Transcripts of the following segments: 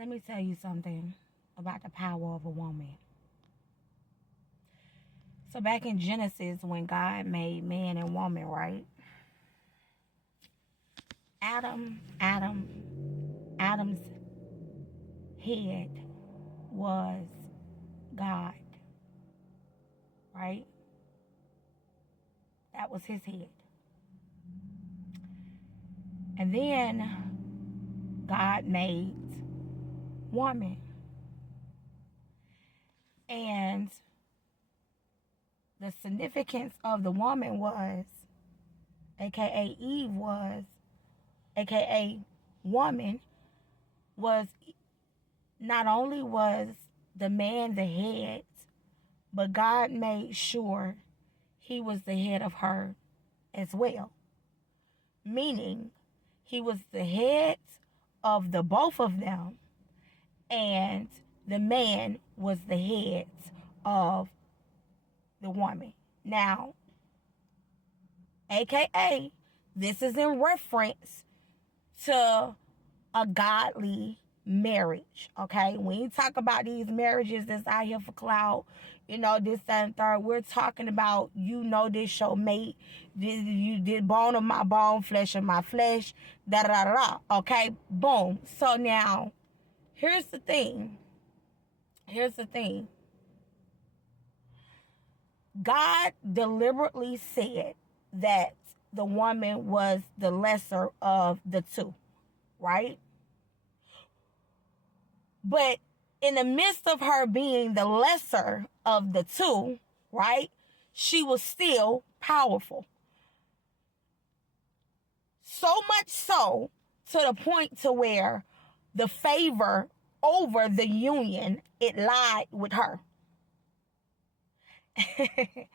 Let me tell you something about the power of a woman. So back in Genesis, when God made man and woman, right? Adam's head was God, right? That was his head. And then God made woman. And the significance of the woman was, aka Eve was, aka woman, was not only was the man the head, but God made sure he was the head of her as well. Meaning, he was the head of the both of them, and the man was the head of the woman. Now, aka, this is in reference to a godly marriage, okay? When you talk about these marriages that's out here for clout, this, that, and third, we're talking about, this your mate, you did bone of my bone, flesh of my flesh, da da da da, okay? Boom. So now, here's the thing. God deliberately said that the woman was the lesser of the two, right? But in the midst of her being the lesser of the two, right, she was still powerful. So much so to the point to where the favor over the union, it lied with her. It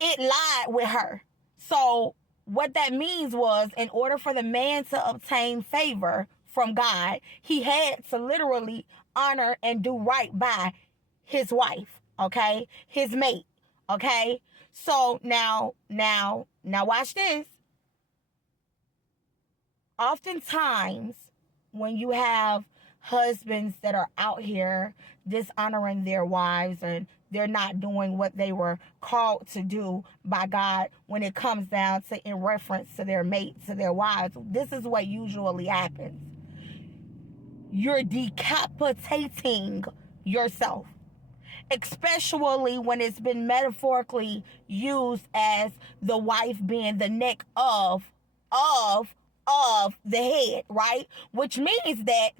lied with her. So what that means was, in order for the man to obtain favor from God, he had to literally honor and do right by his wife, okay? His mate, okay? So now watch this. Oftentimes, when you have husbands that are out here dishonoring their wives and they're not doing what they were called to do by God when it comes down to in reference to their mates, to their wives, this is what usually happens. You're decapitating yourself, especially when it's been metaphorically used as the wife being the neck of the head, right? Which means that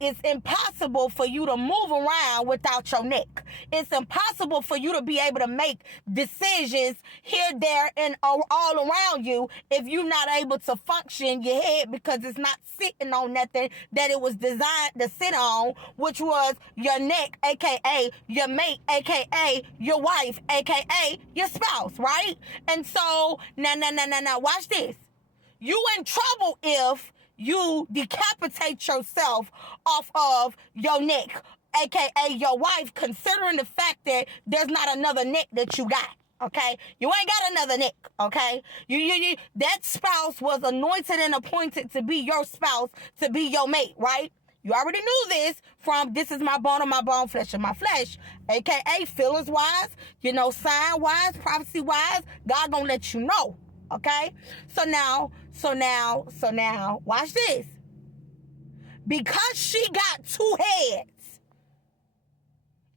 it's impossible for you to move around without your neck. It's impossible for you to be able to make decisions here, there, and all around you if you're not able to function your head, because it's not sitting on nothing that it was designed to sit on, which was your neck, aka your mate, aka your wife, aka your spouse, right? And so now watch this. You in trouble if you decapitate yourself off of your neck, aka your wife, considering the fact that there's not another neck that you got. Okay, you ain't got another neck. Okay, you that spouse was anointed and appointed to be your spouse, to be your mate, right? You already knew this from this is my bone of my bone, flesh of my flesh, aka feelings wise, sign wise, prophecy wise. God gonna let you know. Okay, so now, watch this. Because she got two heads,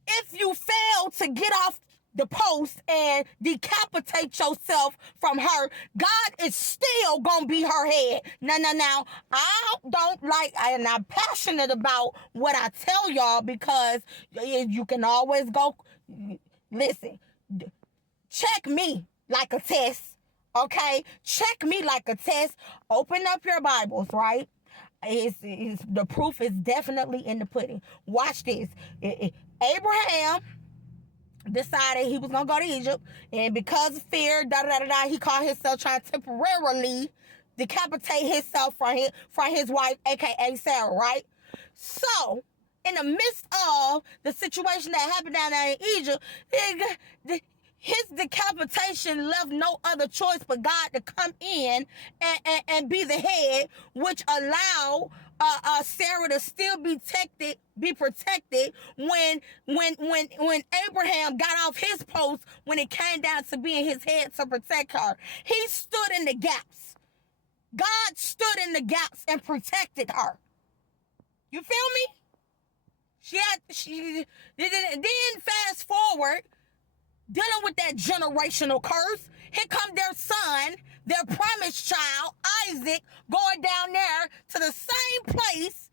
if you fail to get off the post and decapitate yourself from her, God is still gonna be her head. Now, I'm not passionate about what I tell y'all, because you can always go, listen, check me like a test. Okay, check me like a test. Open up your Bibles, right? The proof is definitely in the pudding. Watch this. Abraham decided he was gonna go to Egypt, and because of fear, he caught himself trying to temporarily decapitate himself from his wife, aka Sarah, right? So, in the midst of the situation that happened down there in Egypt, his decapitation left no other choice but God to come in and be the head, which allowed Sarah to still be protected when Abraham got off his post when it came down to being his head to protect her. He stood in the gaps. God stood in the gaps and protected her. You feel me? Then fast forward, dealing with that generational curse. Here come their son, their promised child, Isaac, going down there to the same place,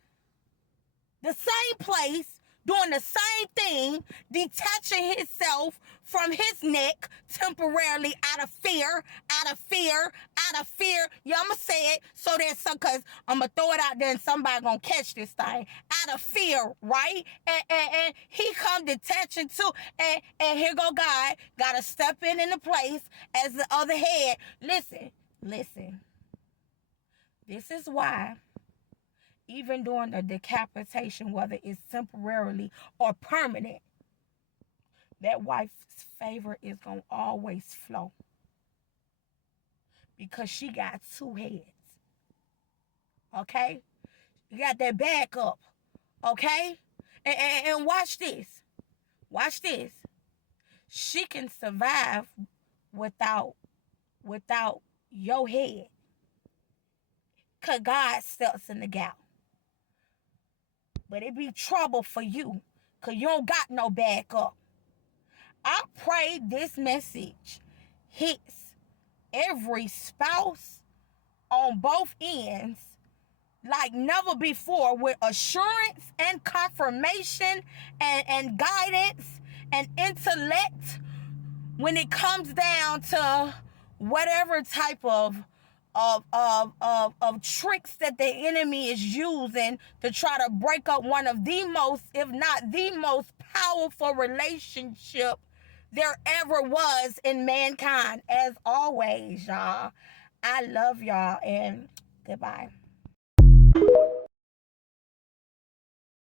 doing the same thing, detaching himself from his neck temporarily out of fear. Yeah, I'm going to say it so that because I'm going to throw it out there and somebody going to catch this thing. Out of fear, right? And he come detaching too. And here go God. Got to step in the place as the other head. Listen. This is why even during the decapitation, whether it's temporarily or permanent, that wife's favor is going to always flow. Because she got two heads. Okay? You got that back up. Okay? And watch this. Watch this. She can survive without your head. Because God steps in the gap. But it be trouble for you. Because you don't got no backup. I pray this message hits every spouse on both ends like never before, with assurance and confirmation and guidance and intellect when it comes down to whatever type of tricks that the enemy is using to try to break up one of the most, if not the most powerful relationship there ever was in mankind. As always, y'all, I love y'all and goodbye.